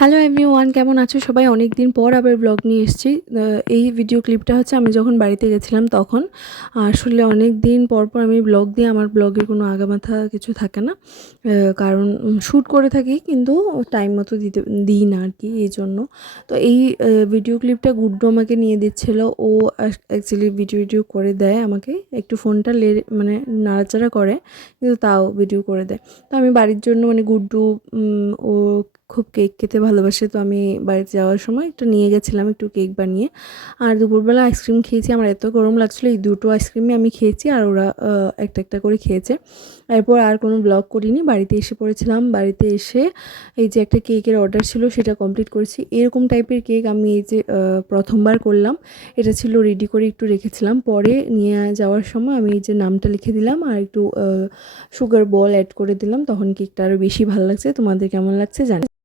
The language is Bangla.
হ্যালো এভরিওয়ান, কেমন আছো সবাই? অনেক দিন পর আবার ব্লগ নিয়ে এসেছি। এই ভিডিও ক্লিপটা হচ্ছে আমি যখন বাড়িতে গেছিলাম তখন। আসলে অনেক দিন পর আমি ব্লগ দিই, আমার ব্লগের কোনো আগামাথা কিছু থাকে না। কারণ শ্যুট করে থাকি কিন্তু টাইম মতো দিই না আর কি, এই জন্য। তো এই ভিডিও ক্লিপটা গুড্ডু আমাকে নিয়ে দিচ্ছিলো। ও অ্যাকচুয়ালি ভিডিও করে দেয় আমাকে, একটু ফোনটা মানে নাড়াচাড়া করে, কিন্তু তাও ভিডিও করে দেয়। তো আমি বাড়ির জন্য মানে গুড্ডু ও খুব কেক খেতে ভালোবাসে, তো আমি বাড়িতে যাওয়ার সময় একটু নিয়ে গেছিলাম একটু কেক বানিয়ে। আর দুপুরবেলা আইসক্রিম খেয়েছি, আমার এত গরম লাগছিলো, এই দুটো আইসক্রিমই আমি খেয়েছি আর ওরা একটা একটা করে খেয়েছে। এরপর আর কোনো ব্লগ করিনি, বাড়িতে এসে পড়েছিলাম। বাড়িতে এসে এই যে একটা কেকের অর্ডার ছিল সেটা কমপ্লিট করেছি। এরকম টাইপের কেক আমি এই যে প্রথমবার করলাম। এটা ছিল রেডি করে একটু রেখেছিলাম, পরে নিয়ে যাওয়ার সময় আমি এই যে নামটা লিখে দিলাম আর একটু সুগার বল অ্যাড করে দিলাম, তখন কেকটা আরও বেশি ভালো লাগছে। তোমাদের কেমন লাগছে জানি।